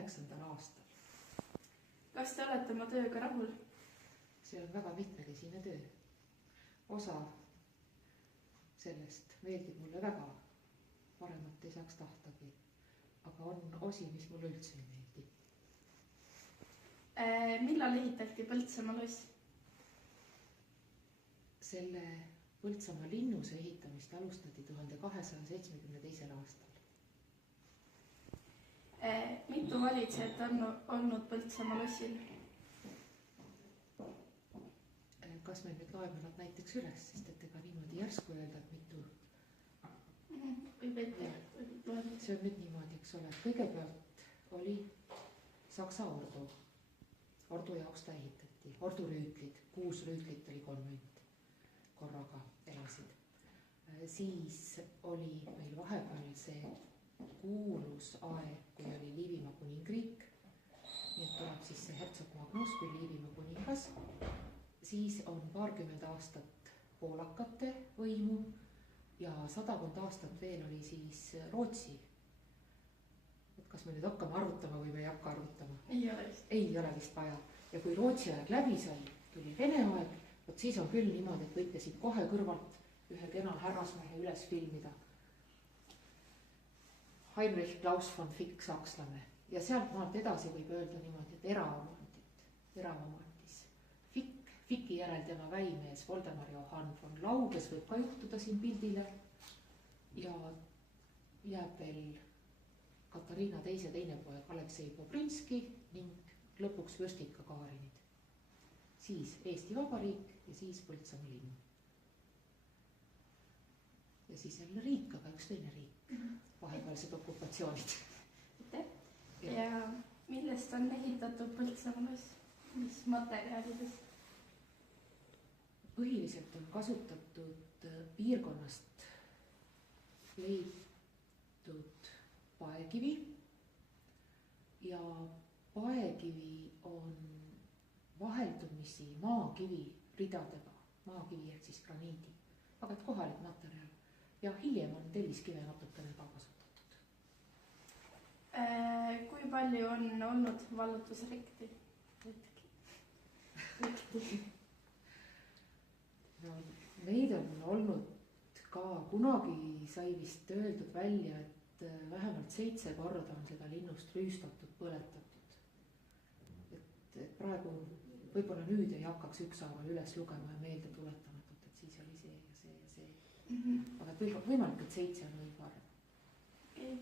2009. aastal. Kas te olete oma tööga rahul? See on väga mitmekesine töö. Osa sellest meeldib mulle väga, paremat ei saaks tahtagi, aga on osi, mis mulle üldse ei meeldi. Millal ehitati Põltsamaa loss? Selle Põltsamaa linnuse ehitamist alustati 1272. aastal. Mitu valitsejat on olnud Põltsamaa lossil? Kas me nüüd loeme nad näiteks üles, sest et ega niimoodi järsku öelda, et mitu. See on nüüd niimoodi, eks ole, et kõigepealt oli Saksa ordu. Ordu jaoks ta ehitati. Ordurüütlid, 6 rüütlit oli konvent, korraga elasid. Siis oli meil vahepeal see kuulus aeg, kui oli Liivimaa kuningriik. Nii et tuleb siis see hertsog Magnus kui Liivimaa kuningas. Siis on paarkümmend aastat poolakate võimu ja 100 aastat veel oli siis Rootsi. Et kas me nüüd hakkame arvutama või me ei hakka arvutama? Ei ole vist vaja. Ja kui Rootsi aeg läbi sai, tuli Vene aeg, võt siis on küll niimoodi, et võite siit kohe kõrvalt ühe kena härrasmehe üles filmida. Heinrich Klaus von Fick, sakslane. Ja sealt maalt edasi võib öelda niimoodi, et eraomandis. Ficki järel tema väimees Voldemar Johann von Lau, kes võib ka juhtuda siin pildile. Ja jääb veel Katariina teise teine poeg Aleksei Bobrinski ning lõpuks Vürstika Kaarinid. Siis Eesti Vabariik ja siis Põltsamaa linn. Ja siis jälle riik, aga üks teine riik. Vahepealsed okupatsioonid. Ja millest on ehitatud Põltsamaa loss? Mis materjalidest? Põhiliselt on kasutatud piirkonnast leitud paekivi ja paekivi on vaheldumisi maakivi ridadega, maakivi ehk siis graniidi, aga et kohalik materjal ja hiljem on telliskive natukene ka kasutatud. Kui palju on olnud vallutusrikti? No, neid on olnud ka, kunagi sai vist öeldud välja, et vähemalt 7 korda on seda linnust rüüstatud, põletatud. Et praegu võib-olla nüüd ei hakkaks ükshaaval üles lugema ja meelde tuletamatult, et siis oli see ja see ja see. Aga võimalik, et 7 on õige arv. Okay.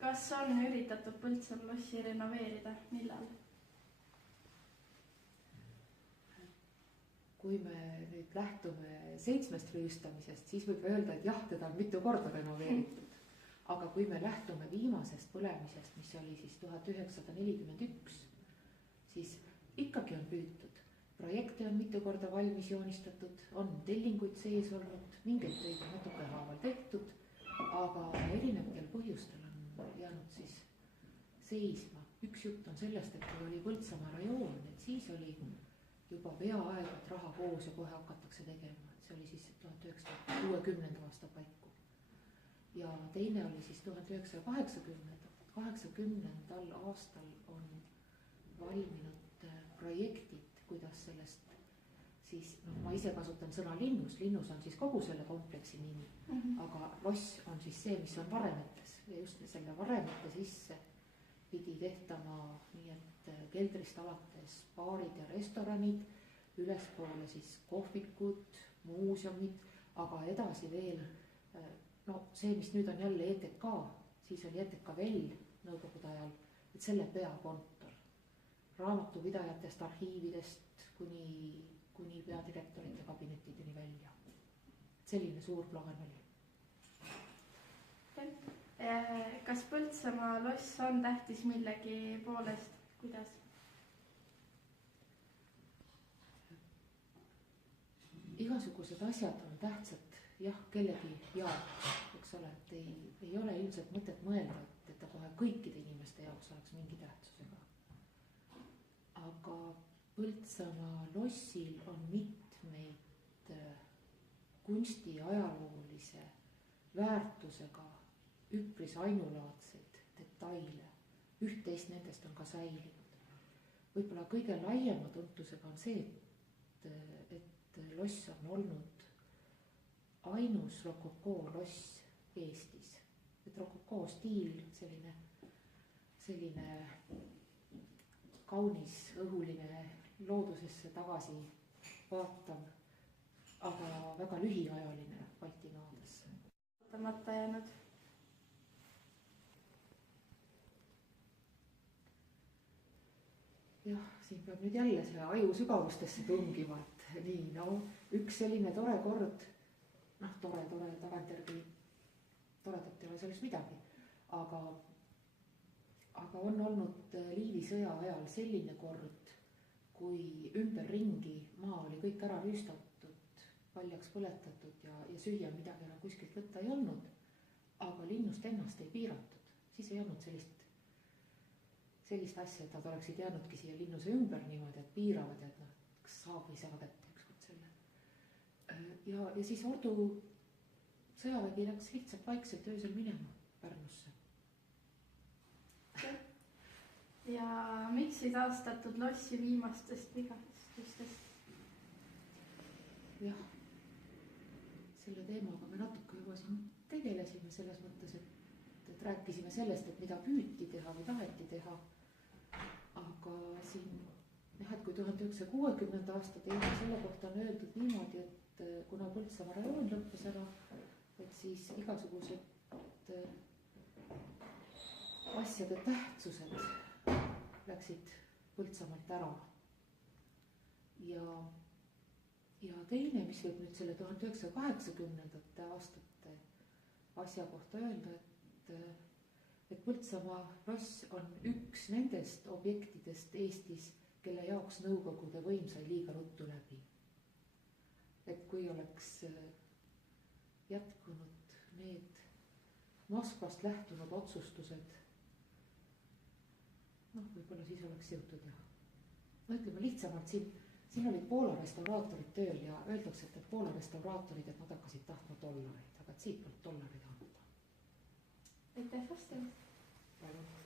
Kas on üritatud Põltsamaa lossi renoveerida? Millal? Kui me nüüd lähtume 7 rüüstamisest, siis võib öelda, et jah, teda on mitu korda renoveeritud. Aga kui me lähtume viimasest põlemisest, mis oli siis 1941, siis ikkagi on püütud. Projekte on mitu korda valmis joonistatud, on tellinguid sees olnud, mingeid töid on natuke haaval tehtud, aga erinevatel põhjustel on jäänud siis seisma. Üks jutt on sellest, et kui oli Põltsamaa rajoon, et siis oli juba peaaegu, et raha koos ja kohe hakatakse tegema. Et see oli siis 1960. aasta paiku. Ja teine oli siis 1980. 80. aastal on valminud projektid, kuidas sellest siis, ma ise kasutan sõna linnus. Linnus on siis kogu selle kompleksi nimi, aga loss on siis see, mis on varemetes. Ja just selle varemete sisse pidi tehtama nii, et keldrist alates baarid ja restoranid, ülespoole siis kohvikud, muuseumid, aga edasi veel, see, mis nüüd on jälle ETK, siis oli ETK veel nõukogude ajal, et selle peakontor, raamatupidajatest, arhiividest kuni peadirektorite kabinetideni välja. Selline suur plaan oli. Kas Põltsamaa loss on tähtis millegi poolest? Kuidas? Igasugused asjad on tähtsad, jah, kellegi jaoks, eks ole, et ei ole ilmselt mõtet mõelda, et ta kohe kõikide inimeste jaoks oleks mingi tähtsusega. Aga Põltsamaa lossil on mitmeid kunsti ajaloolise väärtusega üpris ainulaadseid detaile. üht-teist nendest on ka säilinud. võib-olla kõige laiema tuntusega on see, et loss on olnud ainus rokokoo loss Eestis. et rokokoo stiil, selline kaunis, õhuline, loodusesse tagasi vaatav, aga väga lühiajaline Baltimaades. Ootamata jäänud. jah, siin peab nüüd jälle see aju sügavustesse tungima, et nii, no üks selline tore kord, noh, tore, tagantjärgi toredat ei ole sellest midagi, aga on olnud Liivi sõja ajal selline kord, kui ümberringi maa oli kõik ära rüüstatud, paljaks põletatud ja süüa midagi enam kuskilt võtta ei olnud, aga linnust ennast ei piiratud, siis ei olnud sellist asja, et nad oleksid jäänudki siia linnuse ümber niimoodi, et piiravad, et noh, kas saab või saa kätte ükskord selle. Ja siis Ordu sõjavägi läks lihtsalt vaikselt öösel minema Pärnusse. Ja miks ei taastatud lossi viimastest vigastustest? jah, selle teemaga me natuke juba siin tegelesime selles mõttes, et rääkisime sellest, et mida püüti teha või taheti teha. aga siin jah, et kui 1960. aasta teema selle kohta on öeldud niimoodi, et kuna Põltsamaa rajoon lõppes ära, et siis igasugused asjade tähtsused läksid Põltsamaalt ära. ja teine, mis võib nüüd selle 1980. aastate asja kohta öelda, et Põltsamaa loss on üks nendest objektidest Eestis, kelle jaoks Nõukogude võim sai liiga ruttu läbi. et kui oleks jätkunud need Moskvast lähtunud otsustused, noh, võib-olla siis oleks jõutud ja no ütleme lihtsamalt, siin olid Poola restauraatorid tööl ja öeldakse, et Poola restauraatorid, et nad hakkasid tahtma dollareid, aga et siit polnud dollareid anda. Aitäh vastamast. Palun.